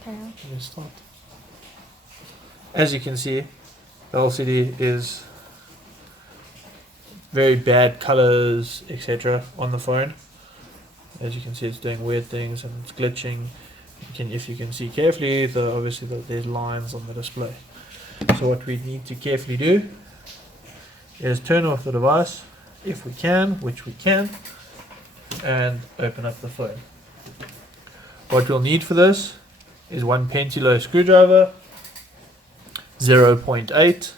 Okay. Let's start. As you can see, the LCD is very bad colors, etc. on the phone. As you can see, it's doing weird things and it's glitching. If you can see carefully, there's lines on the display. So what we need to carefully do is turn off the device, if we can, which we can, and open up the phone. What we'll need for this is one pentilo screwdriver, 0.8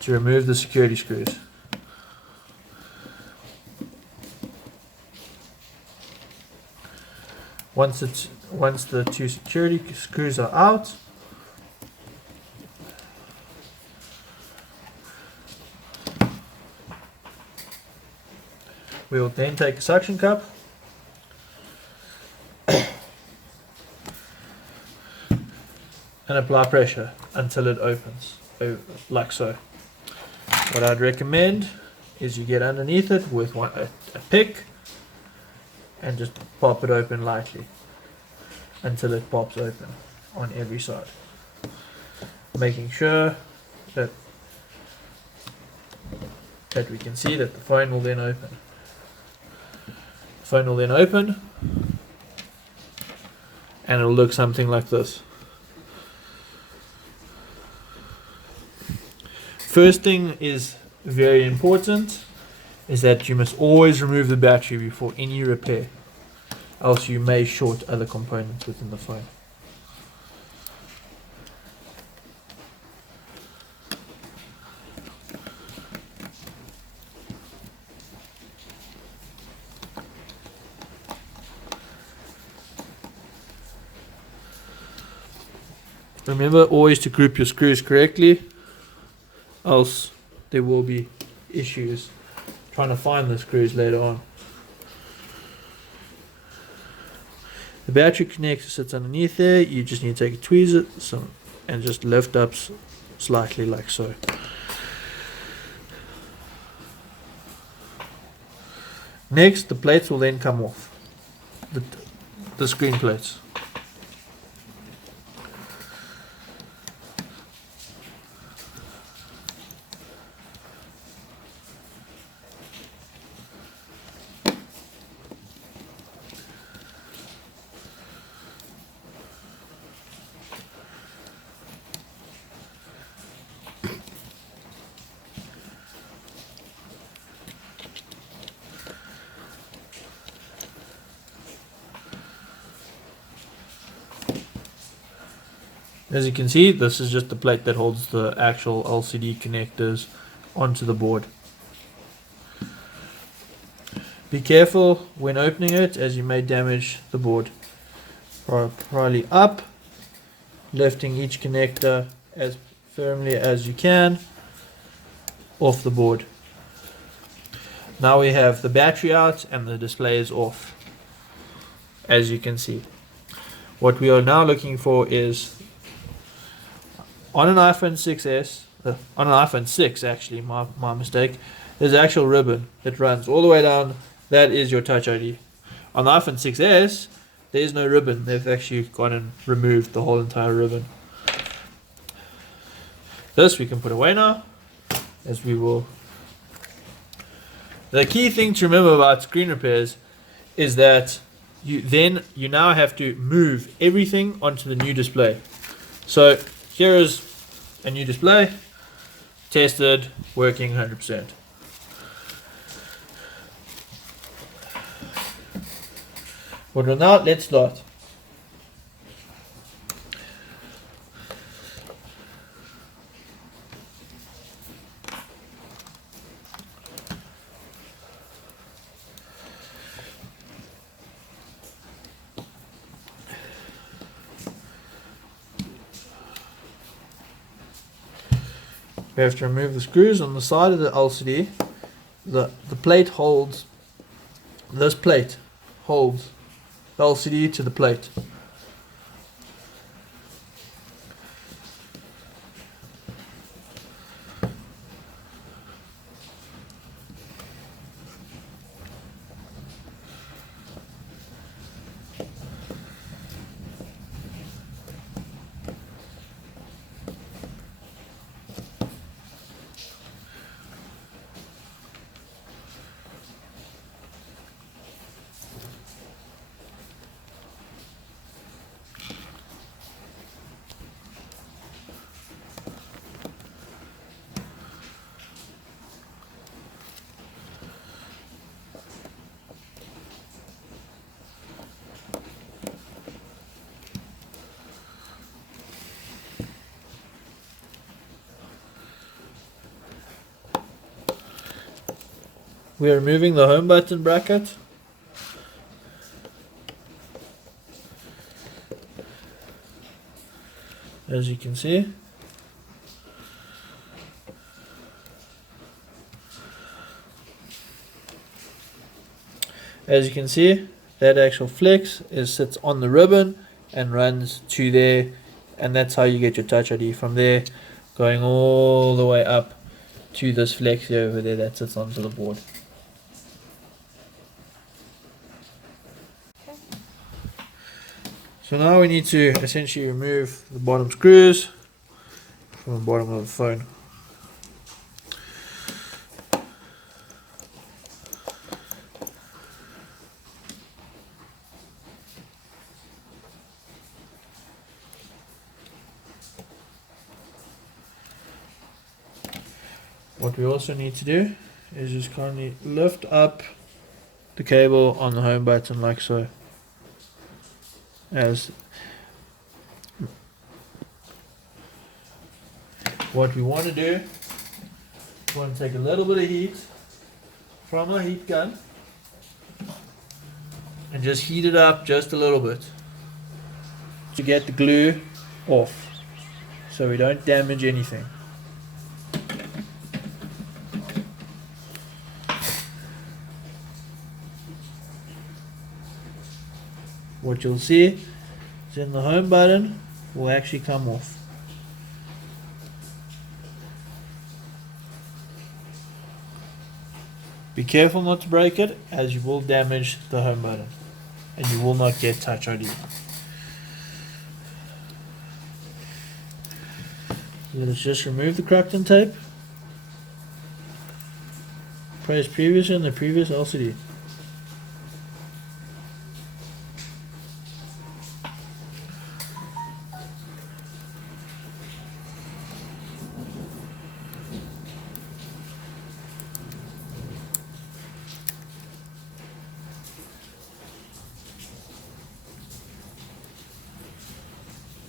to remove the security screws. Once the two security screws are out, we will then take a suction cup and apply pressure until it opens, like so. What I'd recommend is you get underneath it with a pick and just pop it open lightly until it pops open on every side, making sure that we can see that the phone will then open. The phone will then open and it'll look something like this. First thing is very important is that you must always remove the battery before any repair, else you may short other components within the phone. Remember always to group your screws correctly, else there will be issues trying to find the screws later on. The battery connector sits underneath there. You just need to take a tweezer and just lift up slightly like so. Next, the plates will then come off, the screen plates. As you can see, this is just the plate that holds the actual LCD connectors onto the board. Be careful when opening it, as you may damage the board. Probably up, lifting each connector as firmly as you can off the board. Now we have the battery out and the display is off, as you can see. What we are now looking for is on an iPhone 6s, on an iPhone 6 actually, my mistake, there's an actual ribbon that runs all the way down. That is your Touch ID. On the iPhone 6s, there is no ribbon. They've actually gone and removed the whole entire ribbon. This we can put away now, as we will. The key thing to remember about screen repairs is that you now have to move everything onto the new display. So here is a new display, tested, working 100%. Well, now let's start. We have to remove the screws on the side of the LCD. The plate holds, this plate holds the LCD to the plate. we're removing the home button bracket. As you can see. As you can see, that actual flex sits on the ribbon and runs to there, and that's how you get your Touch ID from there, going all the way up to this flex here over there that sits onto the board. So now we need to essentially remove the bottom screws from the bottom of the phone. What we also need to do is just kindly lift up the cable on the home button like so. As what we want to do, we want to take a little bit of heat from a heat gun and just heat it up just a little bit to get the glue off so we don't damage anything. What you'll see is in the home button will actually come off. Be careful not to break it, as you will damage the home button and you will not get Touch ID. Let's just remove the Crocton tape. Press previous in the previous LCD.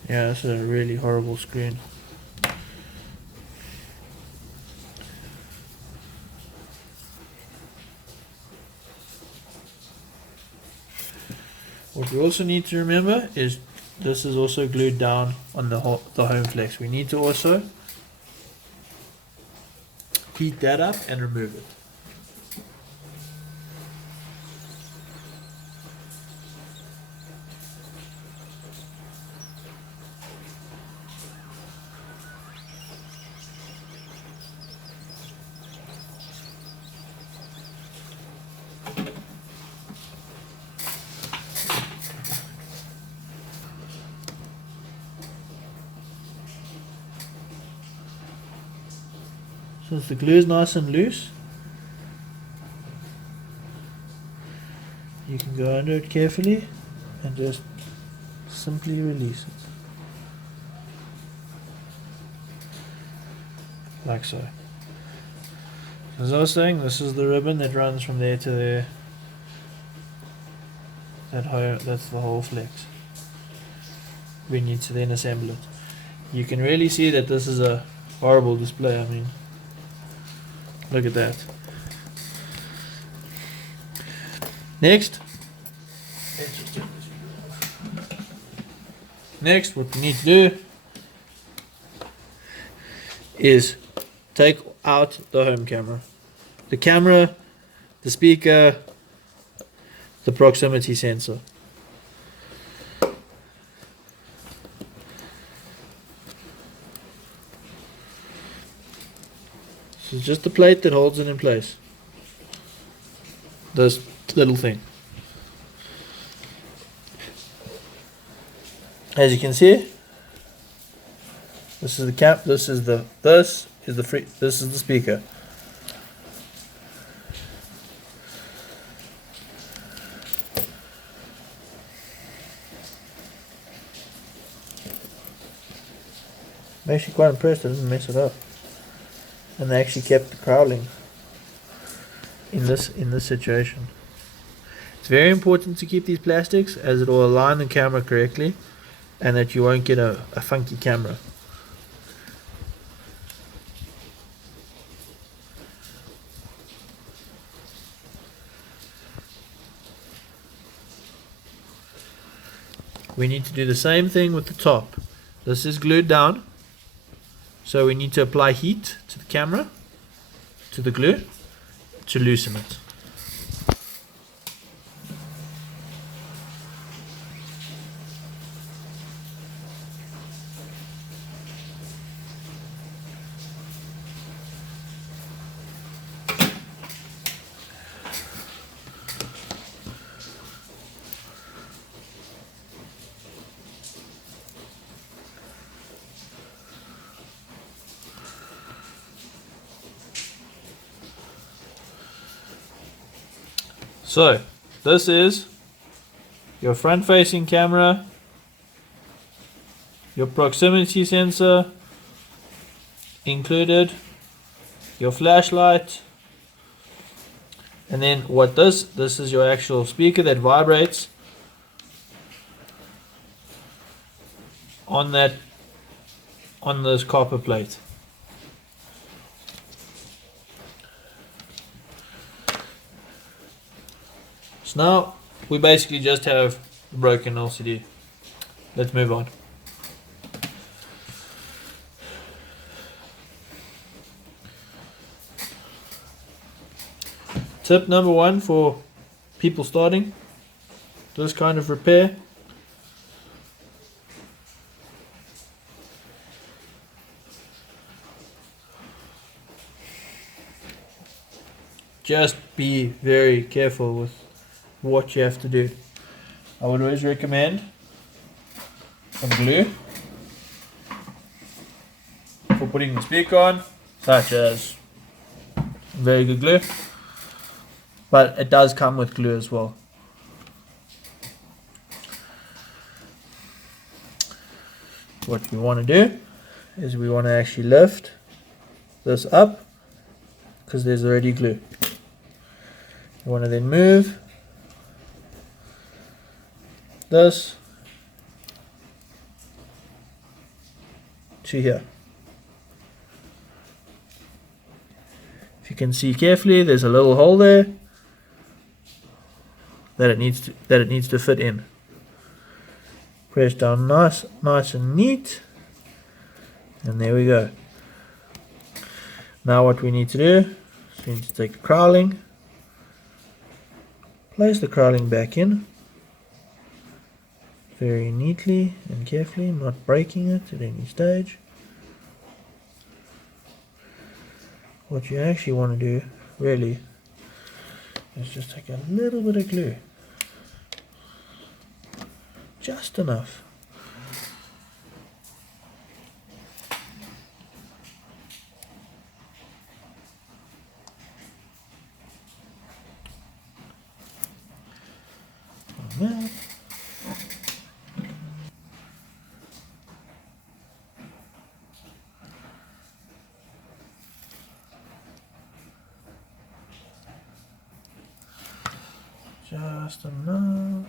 Yeah, that's a really horrible screen. What we also need to remember is this is also glued down on the home flex. We need to also heat that up and remove it. Since the glue is nice and loose, you can go under it carefully and just simply release it. Like so. As I was saying, this is the ribbon that runs from there to there. That's the whole flex. We need to then assemble it. You can really see that this is a horrible display. I mean, look at that. Next, what we need to do is take out the home camera. The camera, the speaker, the proximity sensor. So just the plate that holds it in place. This little thing. As you can see, this is the cap. This is the speaker. I'm actually quite impressed I didn't mess it up. And they actually kept the crowling in this situation. It's very important to keep these plastics, as it will align the camera correctly and that you won't get a funky camera. we need to do the same thing with the top. This is glued down, so we need to apply heat to the camera, to the glue, to loosen it. So, this is your front-facing camera, your proximity sensor included, your flashlight, and then what this is your actual speaker that vibrates on this copper plate. So now we basically just have a broken LCD. Let's move on. Tip number 1 for people starting this kind of repair: just be very careful with what you have to do. I would always recommend some glue for putting the speaker on, such as very good glue, but it does come with glue as well. What we want to do is we want to actually lift this up because there's already glue. You want to then move this to here. If you can see carefully, there's a little hole there that it needs to fit in. Press down nice and neat, and there we go. Now what we need to do is we need to take the cowling, place the cowling back in very neatly and carefully, not breaking it at any stage. What you actually want to do really is just take a little bit of glue, just enough. Like that. Just enough.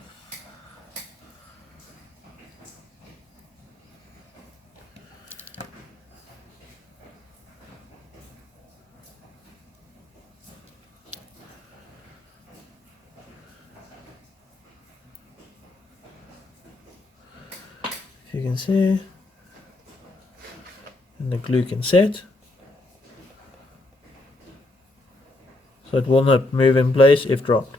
If you can see, and the glue can set, so it will not move in place if dropped.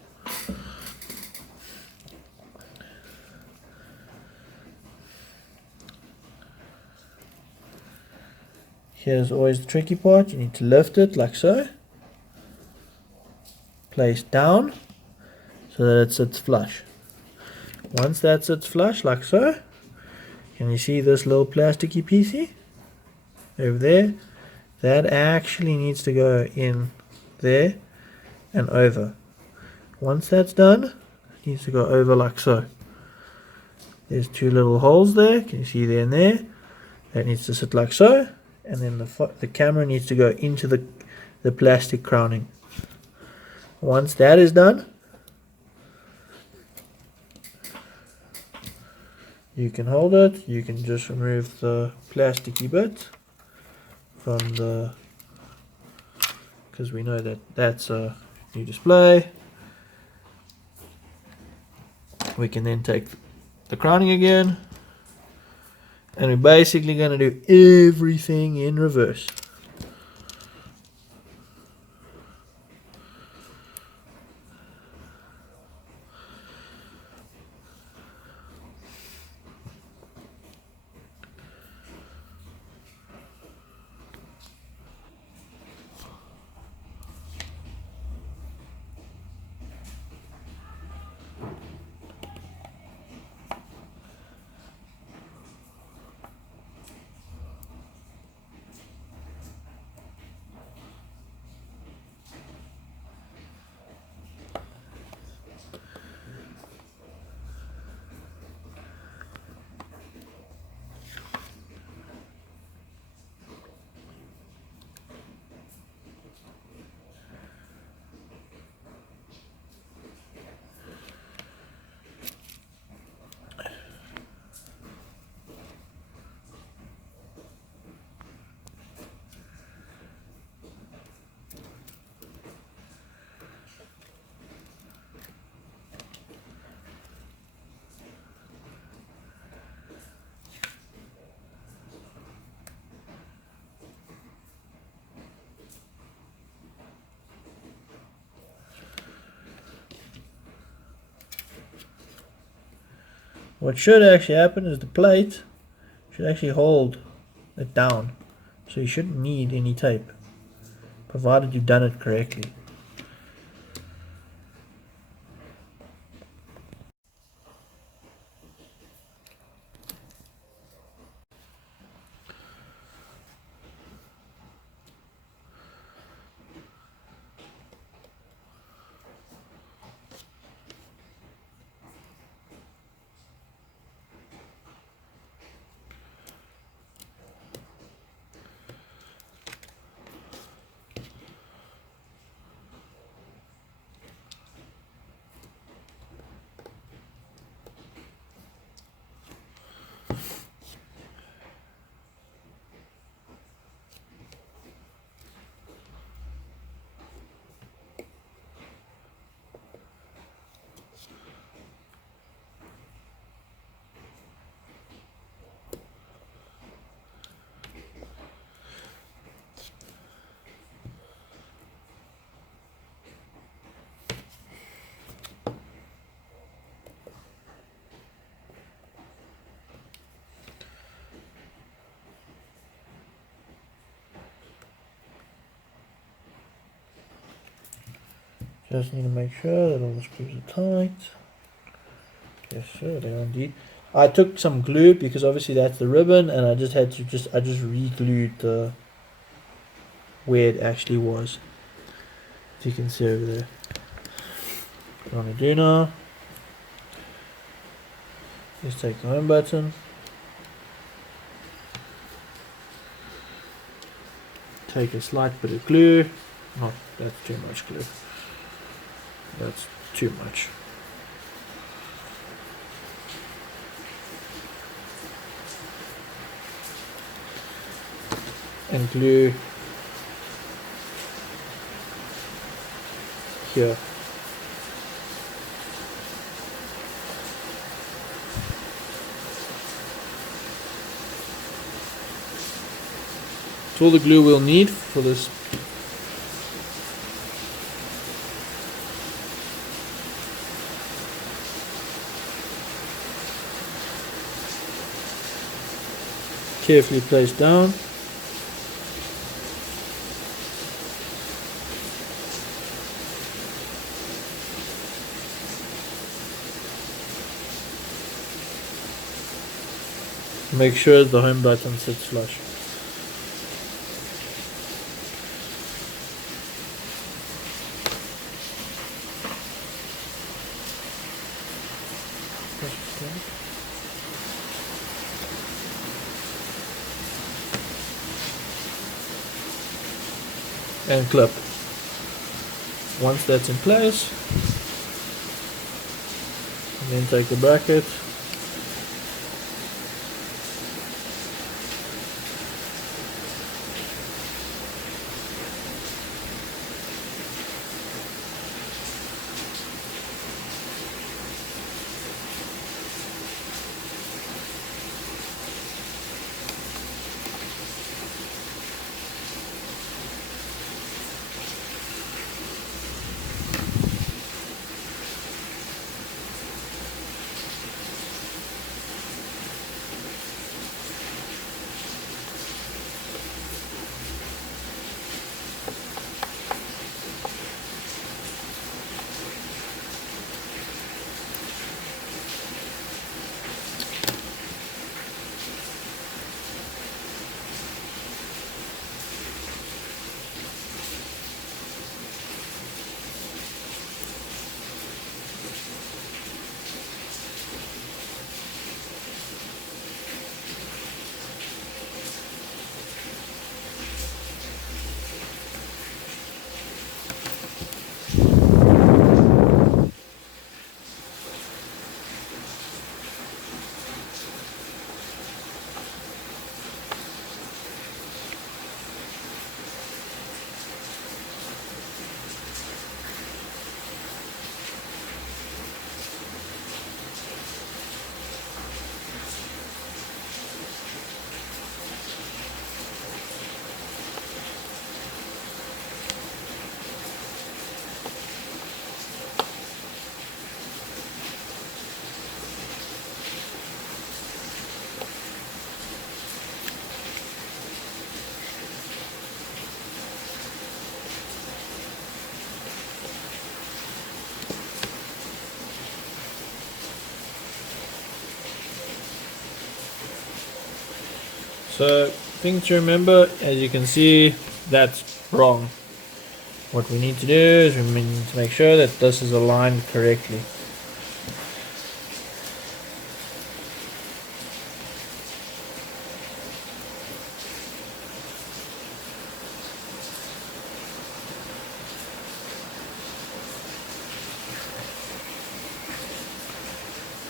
Here's always the tricky part: you need to lift it like so, place down so that it sits flush. Once that sits flush like so, can you see this little plasticky piecey over there? That actually needs to go in there and over. Once that's done, it needs to go over like so. There's two little holes there, can you see there and there? That needs to sit like so, and then the camera needs to go into the plastic crowning. Once that is done, you can hold it, you can just remove the plasticky bit from the, because we know that that's a new display. We can then take the crowning again. And we're basically going to do everything in reverse. What should actually happen is the plate should actually hold it down. So you shouldn't need any tape, provided you've done it correctly. Just need to make sure that all the screws are tight. Yes, sir, they are indeed. I took some glue because obviously that's the ribbon, and I just had to I just re-glued the where it actually was. As you can see over there. What I'm gonna do now is take the home button, take a slight bit of glue. Not that's too much glue. That's too much. And glue here. It's all the glue we'll need for this. Carefully placed down. Make sure the home button sits flush. And clip. Once that's in place, and then take the bracket, So, thing to remember, as you can see, that's wrong. What we need to do is we need to make sure that this is aligned correctly.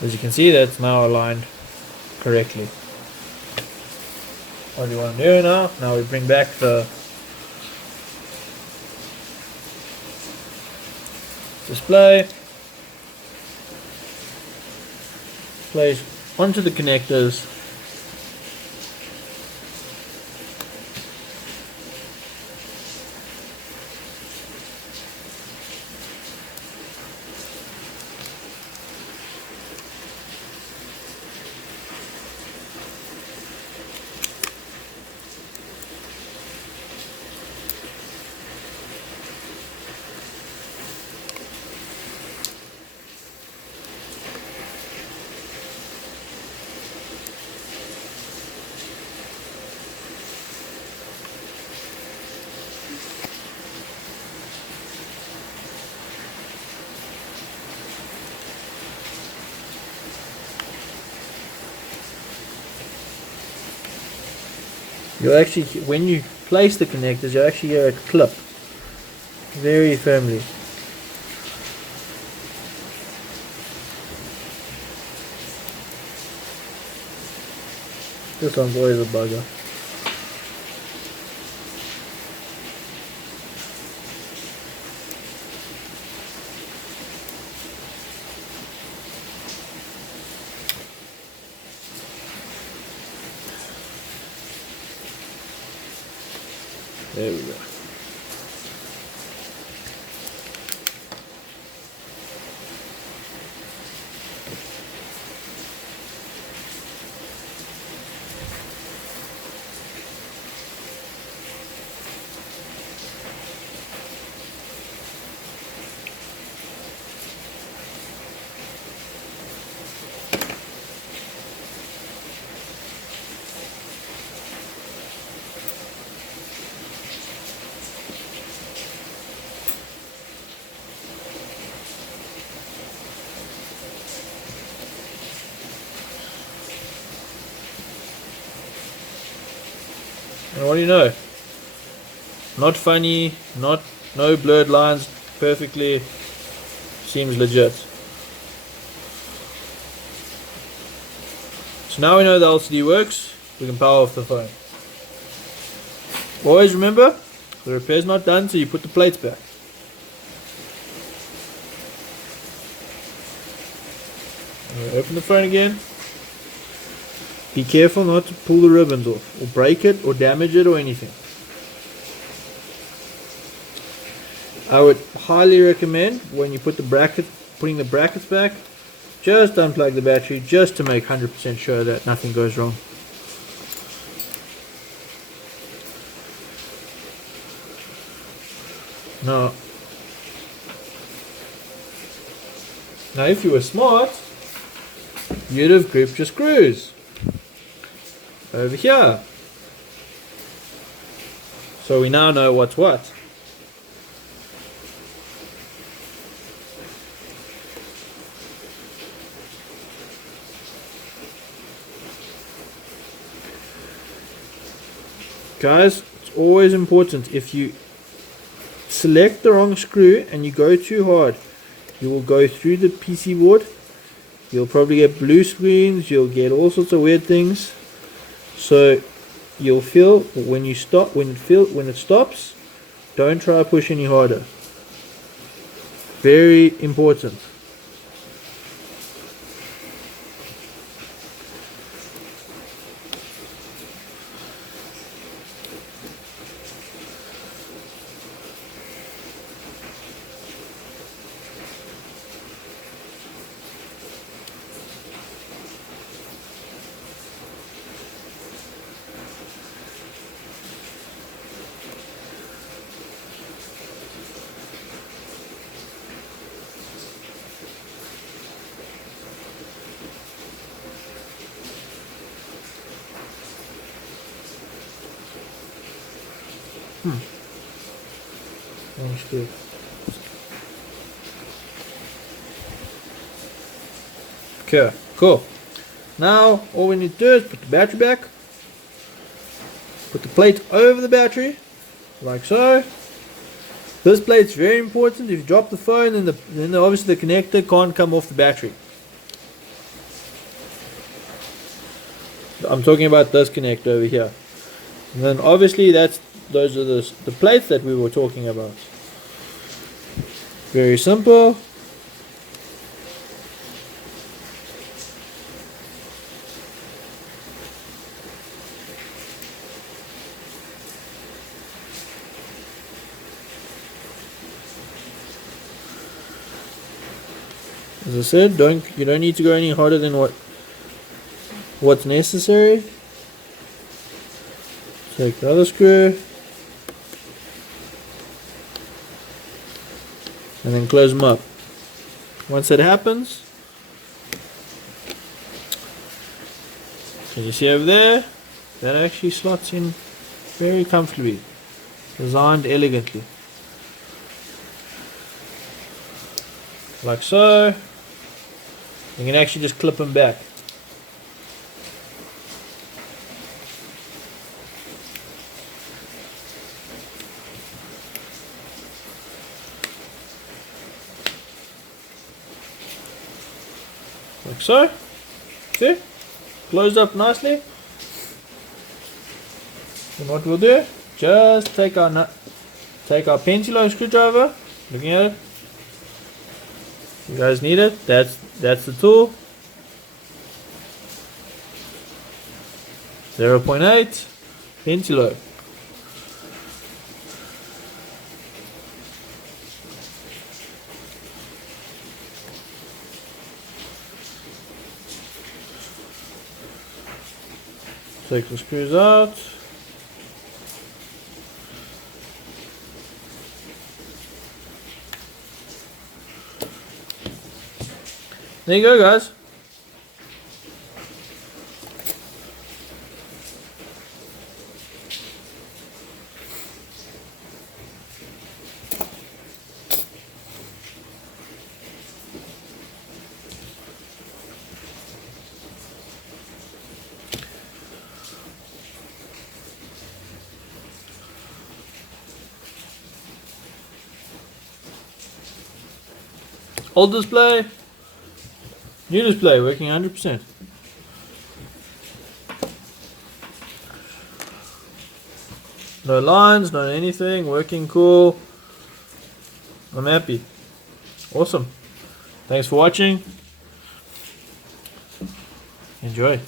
As you can see, that's now aligned correctly. What do you want to do now? Now we bring back the display, place onto the connectors, you'll actually, when you place the connectors, you'll actually hear it clip very firmly. This one's always a bugger. There we go. And what do you know? Not funny, no blurred lines, perfectly, seems legit. So now we know the LCD works, we can power off the phone. Always remember, the repair's not done, so you put the plates back. Open the phone again. Be careful not to pull the ribbons off, or break it, or damage it, or anything. I would highly recommend when you put putting the brackets back, just unplug the battery just to make 100% sure that nothing goes wrong. Now if you were smart, you'd have gripped your screws over here. So we now know what's what. Guys, it's always important, if you select the wrong screw and you go too hard, you will go through the PC board. You'll probably get blue screens, you'll get all sorts of weird things. So you'll feel when it stops, don't try to push any harder. Very important. Actually, okay, cool. Now all we need to do is put the battery back. Put the plate over the battery, like so. This plate's very important. If you drop the phone, then obviously the connector can't come off the battery. I'm talking about this connector over here. And then obviously those are the plates that we were talking about. Very simple. As I said, you don't need to go any harder than what's necessary. Take the other screw and then close them up. Once that happens, can you see over there? That actually slots in very comfortably, designed elegantly, like so. You can actually just clip them back. Like so. See? Closed up nicely. And what we'll do, just take our pencilo screwdriver. Looking at it. You guys need it. That's the tool. 0.8 pencilo. Take the screws out. There you go, guys. Old display, new display, working 100%. No lines, no anything, working cool. I'm happy. Awesome. Thanks for watching. Enjoy.